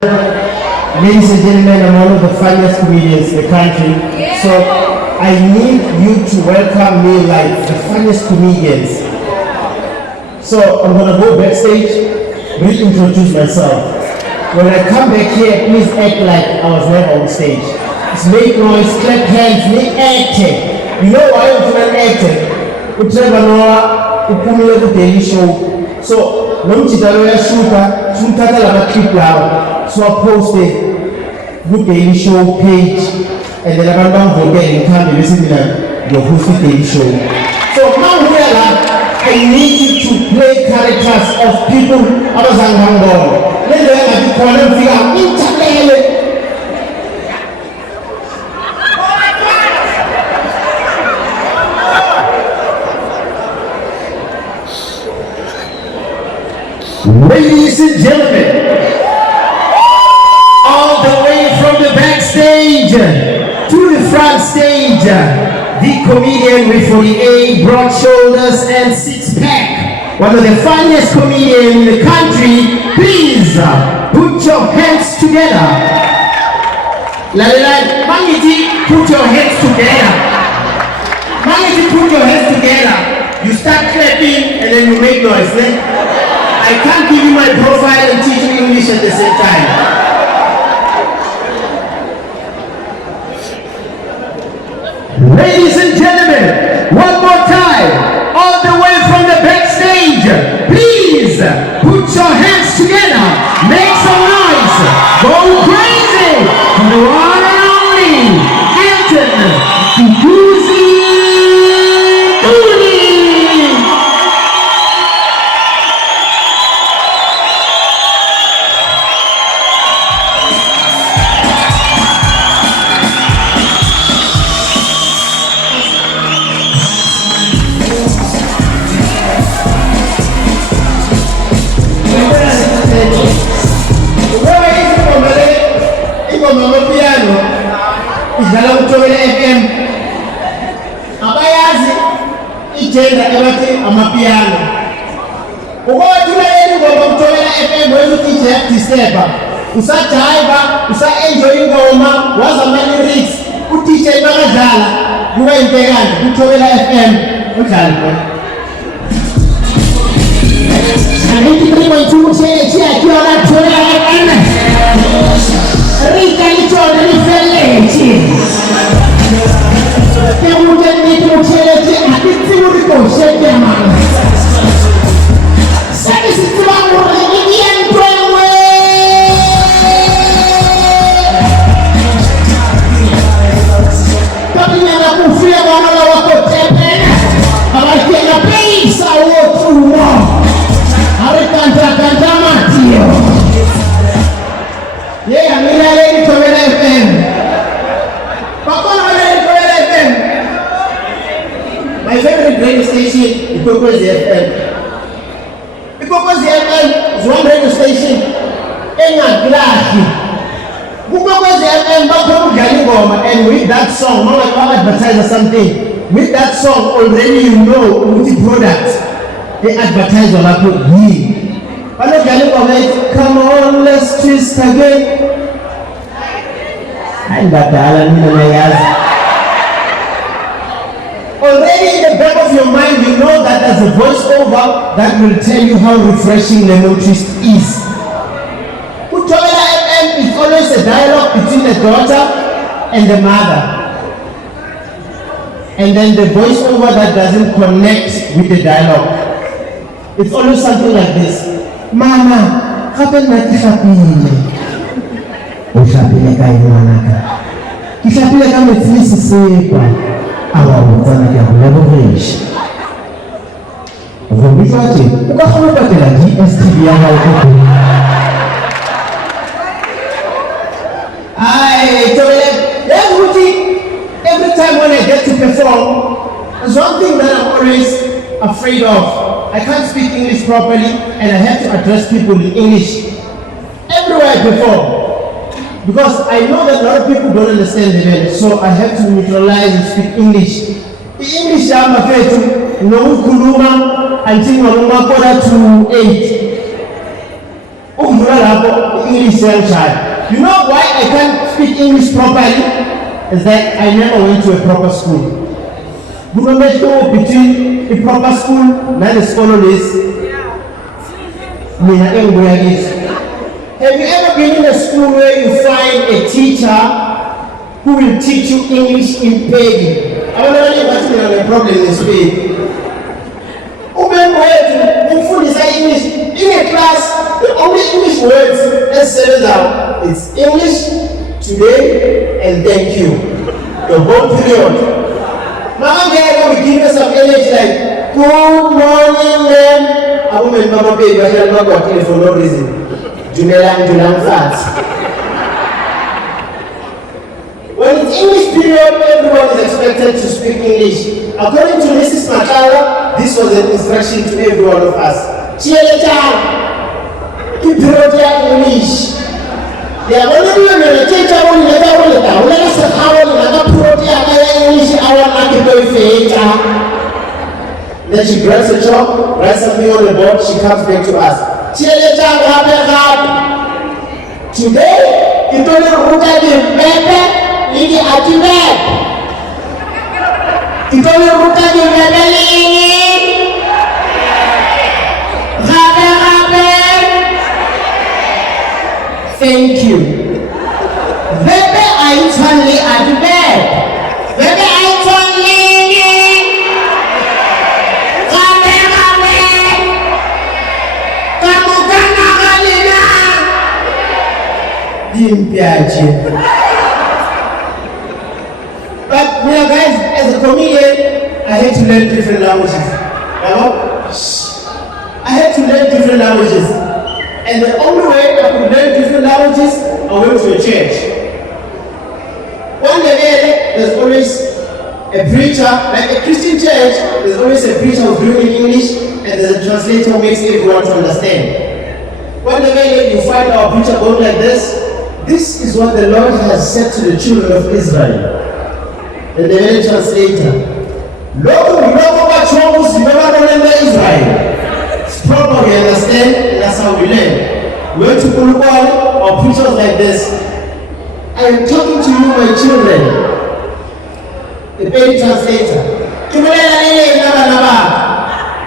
Ladies and gentlemen, I'm one of the funniest comedians in the country. So I need you to welcome me like the funniest comedians. So I'm gonna go backstage, reintroduce myself. When I come back here, please act like I was never on stage. Just make noise, clap hands, make acting. You know why I'm doing acting? Utreva Noah, upumile ku daily show. So nomjidalo ya shooter, shumthatha lama clip lawo. So I posted good daily show page and then I'm going to get in time to listen to your hosted daily show. So now here I need you to play characters of people Mpumalanga-born. Let them call them figure ladies and gentlemen, all the way from the backstage to the front stage, the comedian with 48 broad shoulders and six-pack, one of the funniest comedians in the country. Please put your hands together. Mangiti, put your hands together. Mangiti, put your hands together. You start clapping and then you make noise. I can't give you my profile and teach you English at the same time. Ladies and gentlemen, one more time, all the way from the backstage, please put your hands together, make some noise, go crazy, the one and only Elton Mduduzi Ntuli. FM abayazi igenda ebathi amapiano ukwethula ingoma ukutholela FM wezuthi disturba usajiva usa-enjoy ingoma wazi ama-lyrics u-DJ makadlala kuba impekane ukutholela FM udlale khona 93.2 chiyakiona tholela FM Rika lichona lifelethi Kemudian itu ucheleti akiti uriko sheke mama Sani situangu idian tuemwe Tapi nyana kufia wanala wako tepena Awaki na pesa wotu wa Arikanta matio Yeah, eMalahleni FM. My favorite radio station is FM. Because FM is one radio station in a glass. And with that song, not like I advertise or something. With that song, already you know which product they advertise on Apple. Come on, let's twist again. Already in the back of your mind, you know that there's a voiceover that will tell you how refreshing lemon twist is. Mpumalanga FM is always a dialogue between the daughter and the mother. And then the voiceover that doesn't connect with the dialogue. It's always something like this. Mama, kapan na kishapile? Ushapile kai mwanaka. Kishapile kama tisi sepa. Awa mwana kia kuleboreshi. Uvumbishwa ati, ukakona patela GSTV ya haukuku. Every time when I get to perform, there's one thing that I'm always afraid of. I can't speak English properly and I have to address people in English everywhere I perform. Because I know that a lot of people don't understand the Ndebele, so I have to neutralize and speak English. The English I'm afraid to know kuluma until 8. English young child. You know why I can't speak English properly? Is that I never went to a proper school. Between a proper school and the school is. Have you ever been in a school where you find a teacher who will teach you English in Pegi? I don't know if the problem is Pegi. English in a class, the only English words that says out is English, today, and thank you. The whole period. Mama Gaya will give us some energy like, good morning, ma'am. I woman, Mama Baby, I have not got here for no reason. Jumelang fat. When it's English period, everyone is expected to speak English. According to Mrs. Makala, this was an instruction to every one of us. Chielecha, keep period English. They are only doing a teacher who never will let us how another period English our market theater. Then she grabs a chalk, writes something on the board, she comes back to us. Chielecha, today, you told me Ruta the Pepe. Ini akibat. Kita lupa di Ndebele ini. Rabe. Thank you. Bebe aitwanli akibat. Bebe aitwanli ini. Rabe. Kamu kena kalina. Dimpiaji. But you know, guys, as a comedian, I had to learn different languages. I had to learn different languages. And the only way I could learn different languages, I went to a church. One day, there's always a preacher, like a Christian church, there's always a preacher who's doing in English, and there's a translator who makes everyone to understand. One day, you find our preacher going like this. This is what the Lord has said to the children of Israel. The Ndebele translator. Lord, you know what troubles you never remember Israel. It's proper, we understand, and that's how we learn. We went to Pulupal or preachers like this. I am talking to you, my children. The baby translator.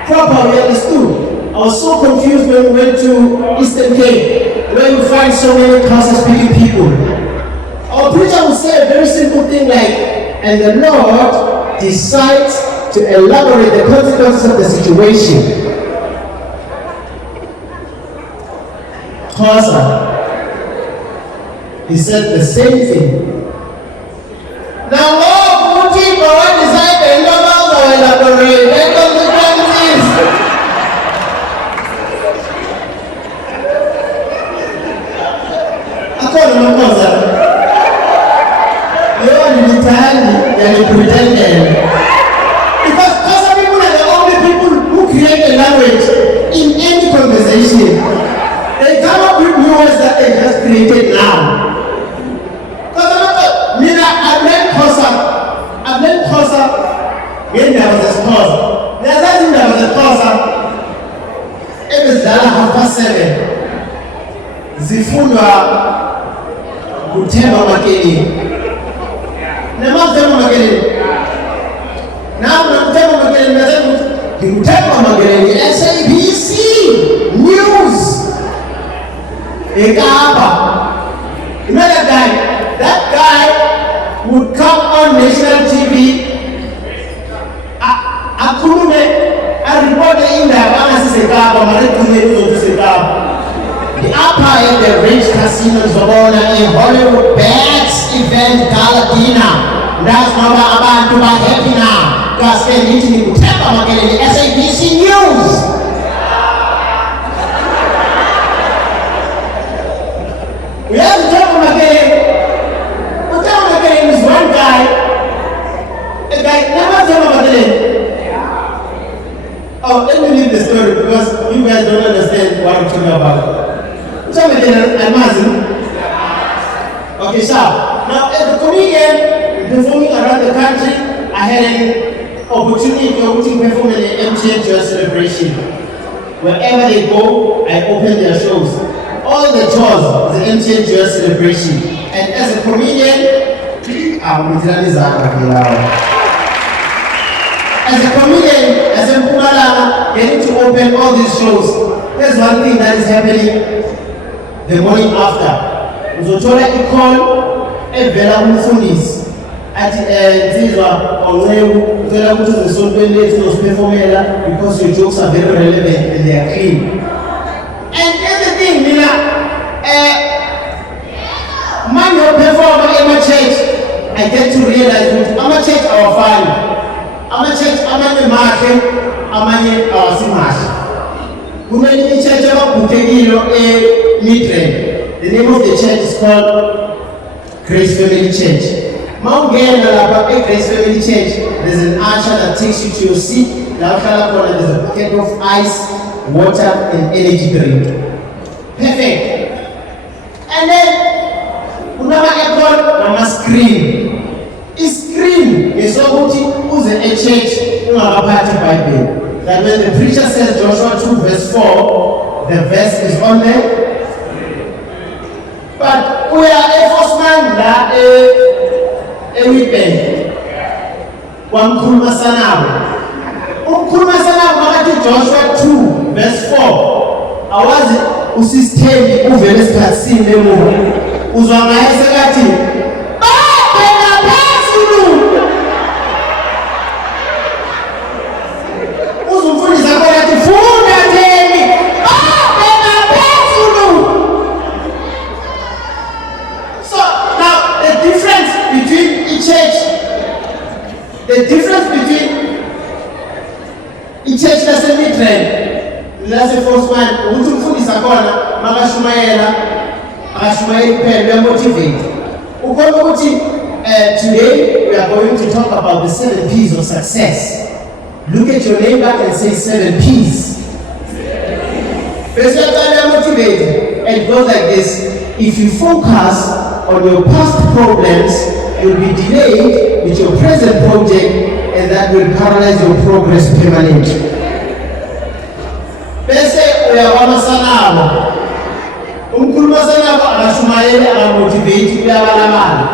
Proper, we understood. I was so confused when we went to Eastern Cape, where you find so many Xhosa-speaking people. Our preacher would say a very simple thing like, and the Lord decides to elaborate the consequences of the situation. Xhosa, he said the same thing. Now, what decide the numbers or elaborate the consequences? According to Xhosa, and pretended. Because Xhosa people are the only people who create a language in any conversation. They come up with new words that they just created now. Because I've learned Xhosa when there was a Xhosa. There's nothing there was a Xhosa. It was 7:30. Zifundwa kuthemba makeni. Now SABC News. You know that guy? That guy would come on national TV. I reported in there. The Empire, the rich casinos of honor in Hollywood, best event gala dinner. That's not about to buy happy now. Because they're meeting in SABC News. We have to talk about again. Is one guy. A guy never talk about it. Oh, let me leave the story because you guys don't understand what I'm talking about. Okay, so now as a comedian performing around the country, I had an opportunity to perform at the MTN Joy celebration. Wherever they go, I open their shows. all the tours, the MTN Joy celebration. And as a comedian, as a Mpumalanga, they need to open all these shows. There's one thing that is happening the morning after. Uzothola i-call evela kumfundisi athi insizwa awuncebe ucela ukuthi uzesontweni lethu uzosiphefomela because your jokes are very relevant and they are clean. And everything mina man you perform in my church, I get to realize that ama-church awafani. Ama-church amanye mahle amanye awasimahle. Kumele i-church ababhukekile eMidrand. The name of the church is called Grace Family Church. Maungena lapha Grace Family Church, there's an usher that takes you to your seat. There's a bucket of ice, water, and energy drink. Perfect. And then unama-aircon nama-screen. I-screen esokuthi uze e-church ungakaphathi iBhayibheli. That when the preacher says Joshua 2 verse 4, the verse is on there. But we are a force man la weekend. Wamkhuluma sanawo. Umkhuluma sanawo makathi Joshua 2 verse 4. Awazi usisithembi uvele esikhathini lemuva. Uzwa ngaye sekathi babheka phezulu. Uzumfundisa khona athi funda theni babheka phezulu. So now the difference between each church, the difference between each church laseMidrand lase-Forceman ukuthi umfundisa khona makashumayela akashumayela kuphela uyamotivate. Ukhona ukuthi today we are going to talk about the 7 P's of success. Look at your neighbor and say 7 P's. First of all, motivate, and it goes like this. If you focus on your past problems, you'll be delayed with your present project, and that will paralyze your progress permanently. Bese uyabona sanabo. Umkhuluma sanabo akashumayele akamotivate uyabalabala.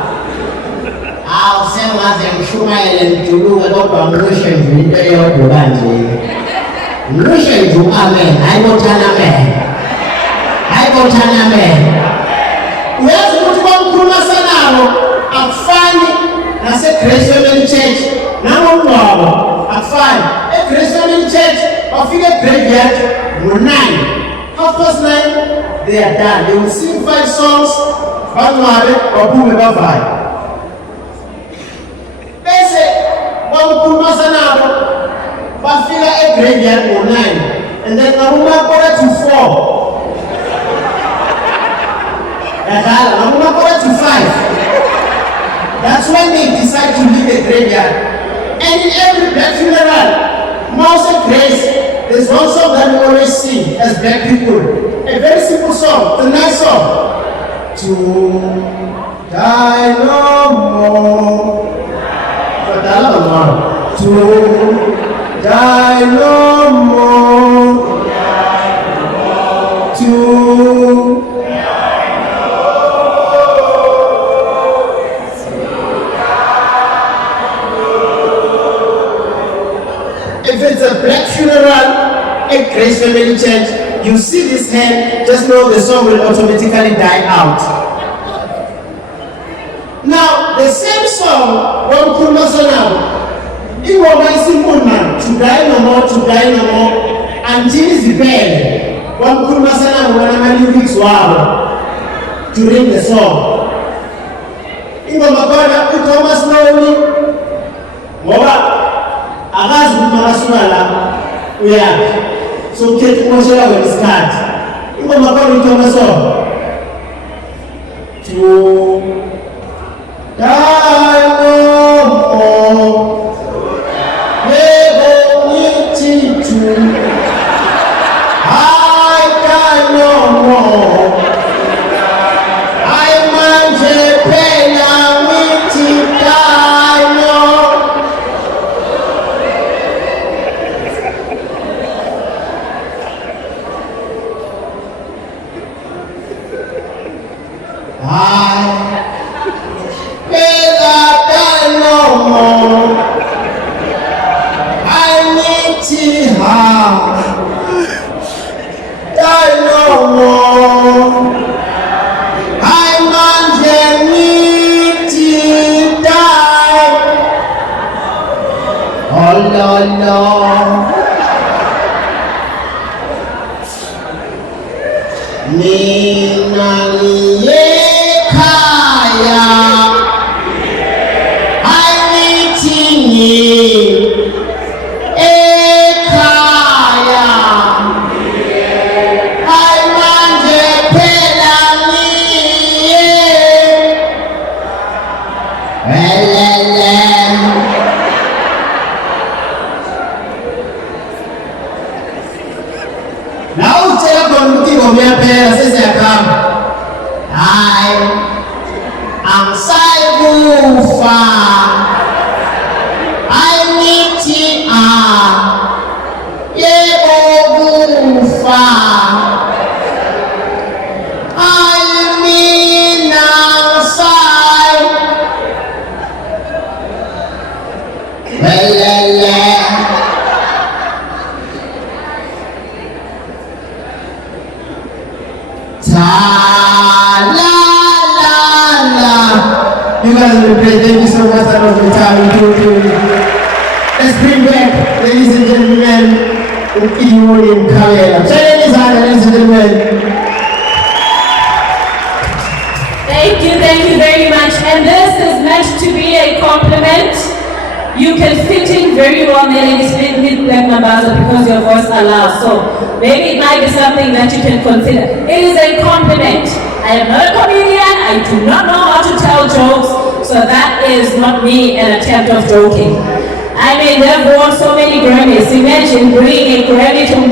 Usengaze ngishumayele ngijuluke kodwa ngisho nje into eyodwa kanje. Ngisho nje amen, hayibothana amen. Hayibothana amen. Uyazi ukuthi bamkhuluma sanabo akufani nase-Grace Family Church nangomngcwabo akufani. E-Grace Family Church bafika e-graveyard ngo-9. 9:30 they are done. They will sing 5 songs, bangcwabe baphume bavaye. Bese bamkhuluma sanabo bafika e-graveyard ngo-9 and then ngabuma quarter to 4. To 5. That's when they decide to leave the graveyard. And in every black funeral, Mouse and Grace, there's one song that we always sing as black people. A very simple song, a nice song. To die no more. To die no more. To if it's a black funeral at Grace Family Church, you see this hand, just know the song will automatically die out. Now, the same song, one Kurmasana, it was simple man, to die no more, until it's the bell. One Kurmasana, one of my lyrics wow, during the song. It was Makona, it was slowly, akazi ukuthi makasuka la uyaphi so ukhetha ukumoshela wena isikhathi ingoma khona ithoma so to die no more never need to I die no more I manje pena miti die no. You guys have been great. Thank you so much. That was my time. Let's bring back, ladies and gentlemen, Idionium Kalera. Ladies and gentlemen. Thank you very much. And this is meant to be a compliment. You can fit in very well, ladies, with Black Mambazo because your voice allows. So maybe it might be something that you can consider. It is a compliment. I am not a comedian. I do not know how to tell jokes. So that is not me an attempt of joking. I mean, they've won so many Grammys. Imagine bringing a Grammy to